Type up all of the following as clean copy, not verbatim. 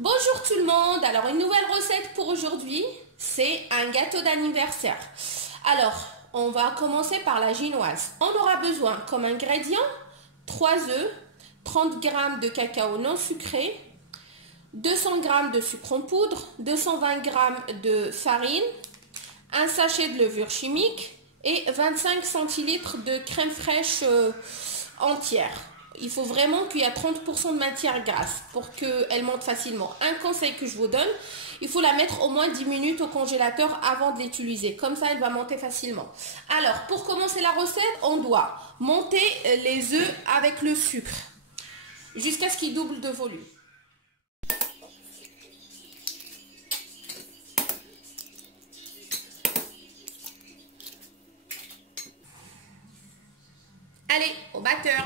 Bonjour tout le monde, alors une nouvelle recette pour aujourd'hui, c'est un gâteau d'anniversaire. Alors, on va commencer par la génoise. On aura besoin comme ingrédients 3 œufs, 30 g de cacao non sucré, 200 g de sucre en poudre, 220 g de farine, un sachet de levure chimique et 25 centilitres de crème fraîche entière. Il faut vraiment qu'il y ait 30% de matière grasse pour qu'elle monte facilement. Un conseil que je vous donne, il faut la mettre au moins 10 minutes au congélateur avant de l'utiliser. Comme ça, elle va monter facilement. Alors, pour commencer la recette, on doit monter les œufs avec le sucre jusqu'à ce qu'ils doublent de volume. Allez, au batteur.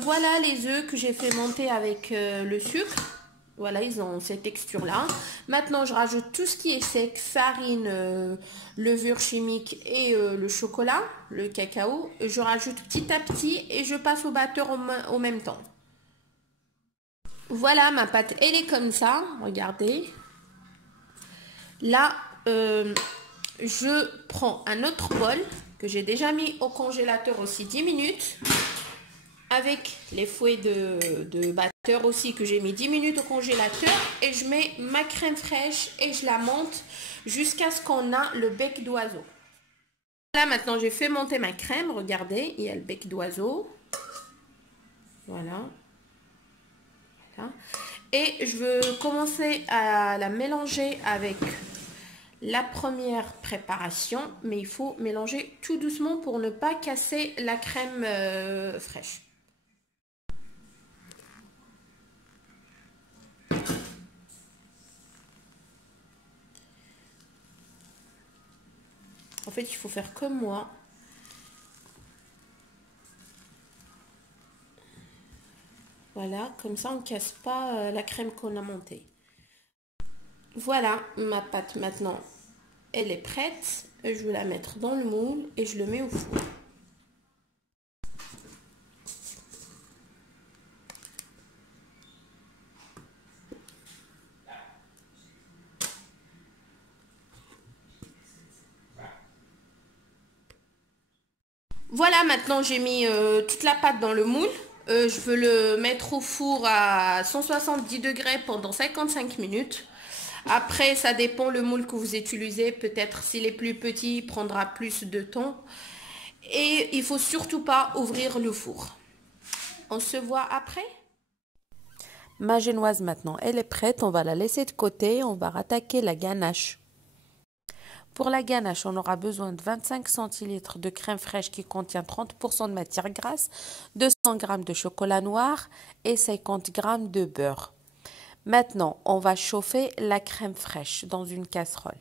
Voilà les œufs que j'ai fait monter avec le sucre. Voilà, ils ont cette texture-là. Maintenant, je rajoute tout ce qui est sec, farine, levure chimique et le chocolat, le cacao. Je rajoute petit à petit et je passe au batteur au même temps. Voilà, ma pâte, elle est comme ça. Regardez. Là, je prends un autre bol que j'ai déjà mis au congélateur aussi 10 minutes. Avec les fouets de batteur aussi que j'ai mis 10 minutes au congélateur. Et je mets ma crème fraîche et je la monte jusqu'à ce qu'on a le bec d'oiseau. Là maintenant j'ai fait monter ma crème. Regardez, il y a le bec d'oiseau. Voilà. Voilà. Et je veux commencer à la mélanger avec la première préparation. Mais il faut mélanger tout doucement pour ne pas casser la crème fraîche. En fait, il faut faire comme moi. Voilà, comme ça on ne casse pas la crème qu'on a montée. Voilà, ma pâte maintenant, elle est prête. Je vais la mettre dans le moule et je le mets au four. Voilà, maintenant j'ai mis toute la pâte dans le moule. Je veux le mettre au four à 170 degrés pendant 55 minutes. Après, ça dépend le moule que vous utilisez. Peut-être s'il est plus petit, il prendra plus de temps. Et il ne faut surtout pas ouvrir le four. On se voit après. Ma génoise maintenant, elle est prête. On va la laisser de côté. On va rattaquer la ganache. Pour la ganache, on aura besoin de 25 centilitres de crème fraîche qui contient 30% de matière grasse, 200 g de chocolat noir et 50 g de beurre. Maintenant, on va chauffer la crème fraîche dans une casserole.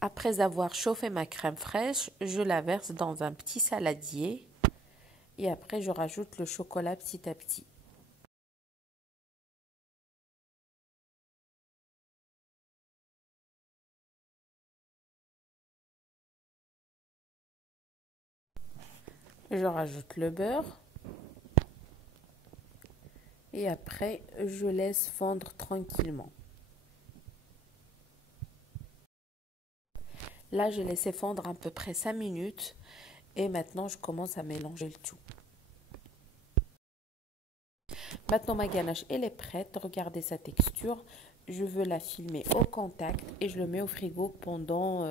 Après avoir chauffé ma crème fraîche, je la verse dans un petit saladier et après je rajoute le chocolat petit à petit. Je rajoute le beurre et après je laisse fondre tranquillement. Là, j'ai laissé fondre à peu près 5 minutes et maintenant je commence à mélanger le tout. Maintenant ma ganache elle est prête, regardez sa texture. Je veux la filmer au contact et je le mets au frigo pendant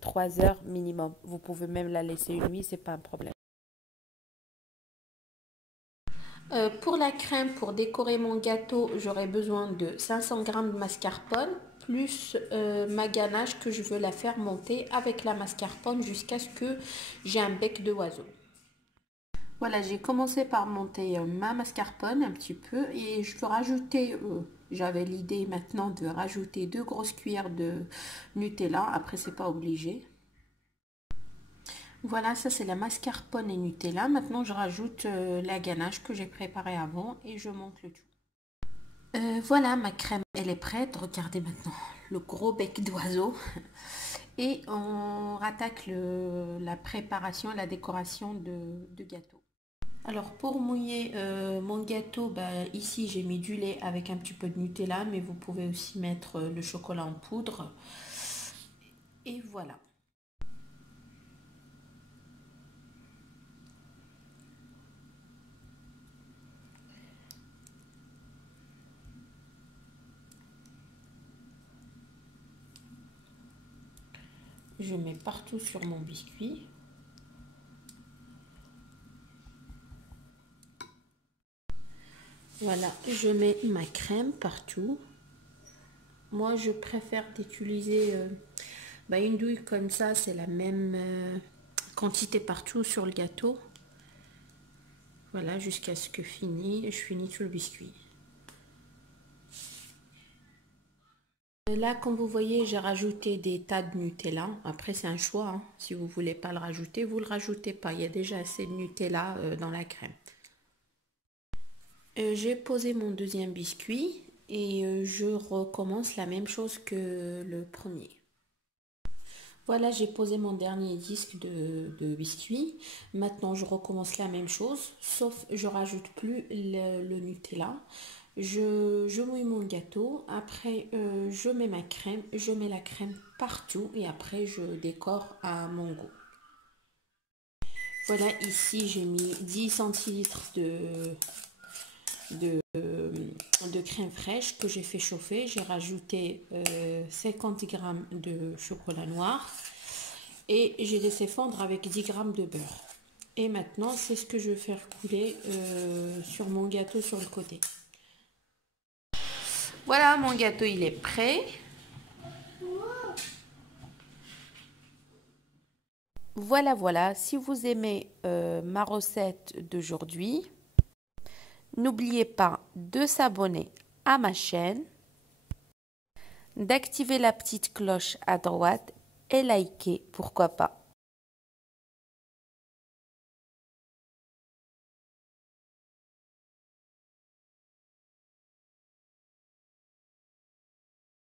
3 heures minimum. Vous pouvez même la laisser une nuit, c'est pas un problème. Pour la crème, pour décorer mon gâteau, j'aurai besoin de 500 g de mascarpone, plus ma ganache que je veux la faire monter avec la mascarpone jusqu'à ce que j'ai un bec d'oiseau. Voilà, j'ai commencé par monter ma mascarpone un petit peu et je veux rajouter, j'avais l'idée maintenant de rajouter 2 grosses cuillères de Nutella, après c'est pas obligé. Voilà, ça c'est la mascarpone et Nutella. Maintenant, je rajoute la ganache que j'ai préparée avant et je monte le tout. Voilà, ma crème, elle est prête. Regardez maintenant le gros bec d'oiseau. Et on attaque la préparation, la décoration de gâteau. Alors pour mouiller mon gâteau, ici j'ai mis du lait avec un petit peu de Nutella, mais vous pouvez aussi mettre le chocolat en poudre. Et voilà. Je mets partout sur mon biscuit. Voilà, je mets ma crème partout. Moi, je préfère d'utiliser une douille comme ça, c'est la même quantité partout sur le gâteau. Voilà, jusqu'à ce que je finis tout le biscuit. Là, comme vous voyez, j'ai rajouté des tas de Nutella. Après, c'est un choix, hein. Si vous ne voulez pas le rajouter, vous ne le rajoutez pas. Il y a déjà assez de Nutella dans la crème. J'ai posé mon deuxième biscuit et je recommence la même chose que le premier. Voilà, j'ai posé mon dernier disque de biscuit. Maintenant, je recommence la même chose, sauf je rajoute plus le Nutella. Je mouille mon gâteau. Après, je mets ma crème. Je mets la crème partout et après, je décore à mon goût. Voilà, ici, j'ai mis 10 centilitres de crème fraîche que j'ai fait chauffer. J'ai rajouté 50 g de chocolat noir et j'ai laissé fondre avec 10 g de beurre. Et maintenant, c'est ce que je vais faire couler sur mon gâteau sur le côté. Voilà, mon gâteau, il est prêt. Voilà, si vous aimez ma recette d'aujourd'hui, n'oubliez pas de s'abonner à ma chaîne, d'activer la petite cloche à droite et liker, pourquoi pas.